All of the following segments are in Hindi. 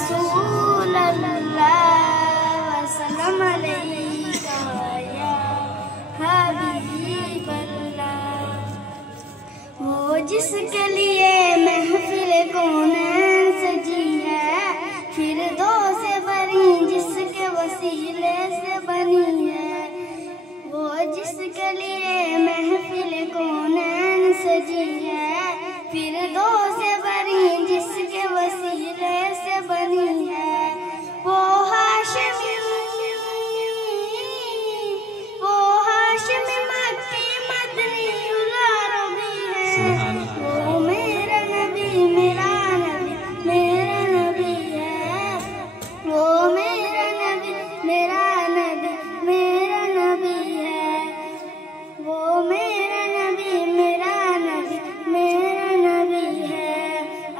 रसूल अल्लाह वसल्लम अलैका या हबीब अल्लाह। वो जिसके लिए महफिल कौनैन सजी है, फिरदौस से बनी जिसके वसीले से बनी है। वो जिसके लिए महफिल कौनैन सजी है, फिरदौस से बनी जिसके वसीले से बनी है। वो हाशिमी मक्की मदनी उलारबी है। वो मेरा नबी मेरा नबी मेरा नबी है। वो मेरा नबी मेरा नबी मेरा नबी है। वो मेरा नबी मेरा नबी मेरा नबी है।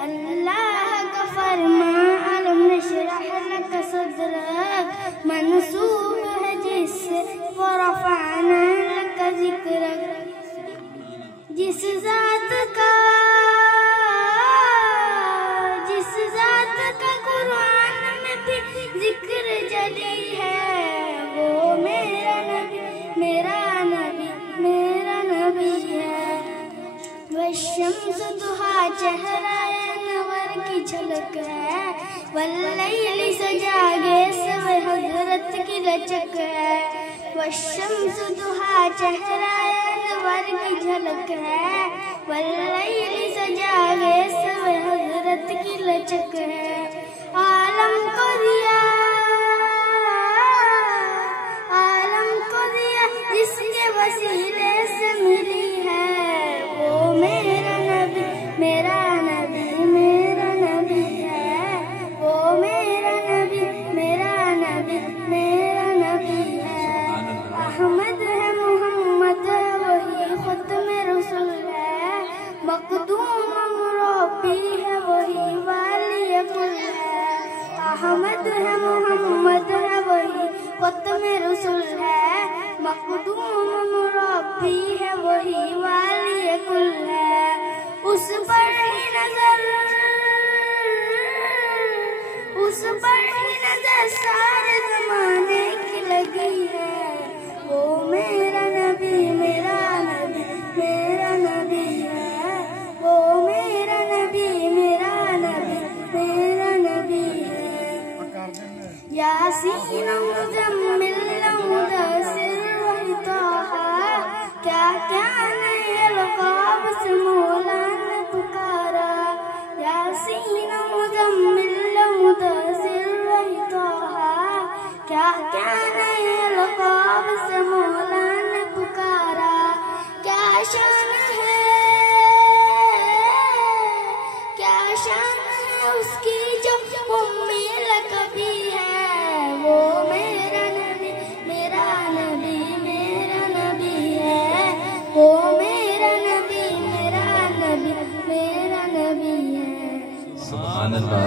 अल्लाह का फरमान अलम नशरह लक सदरक मंसूब है जिससे व रफ़अना लक ज़िक्रक। जिस ज़ात का कुरान में भी जिक्र जली है, वो मेरा नबी मेरा नबी मेरा नबी है। वश्शम्स दुहा चेहरा अनवर की झलक है, वल्लैली सजा गेस व हज़रत की लचक है। वश्शम्स दुहा चेहरा अनवर की झलक है, वल्लैली सजा गेस व हज़रत की लचक है। आलम को दिया जिसके वसीले से मिली है, वो मेरा नबी मेरा नबी मेरा नबी है। वो मेरा नबी मेरा नबी मेरा नबी है। अहमद है मोहम्मद है वही ख़ुत्म रसूल है। मक़दूम मुरब्बी है वही वाली कुल है। अहमद है मोहम्मद है वही ख़ुत्म रसूल है। मक़दूम मुरब्बी है वही वाली कुल है। उस पर ही नजर सारे ज़माने की लगी है। वो मेरा नबी मेरा नबी मेरा नबी है। वो मेरा नबी मेरा नबी मेरा नबी है। यासीन मुज़म्मिल मुदस्सिर वही ताहा, क्या क्या नए अलक़ाब से मौला ने पुकारा। यासीन मुज़म्मिल मुदस्सिर वही ताहा, क्या क्या नए अलक़ाब से मौला ने पुकारा। क्या शान है उसकी जो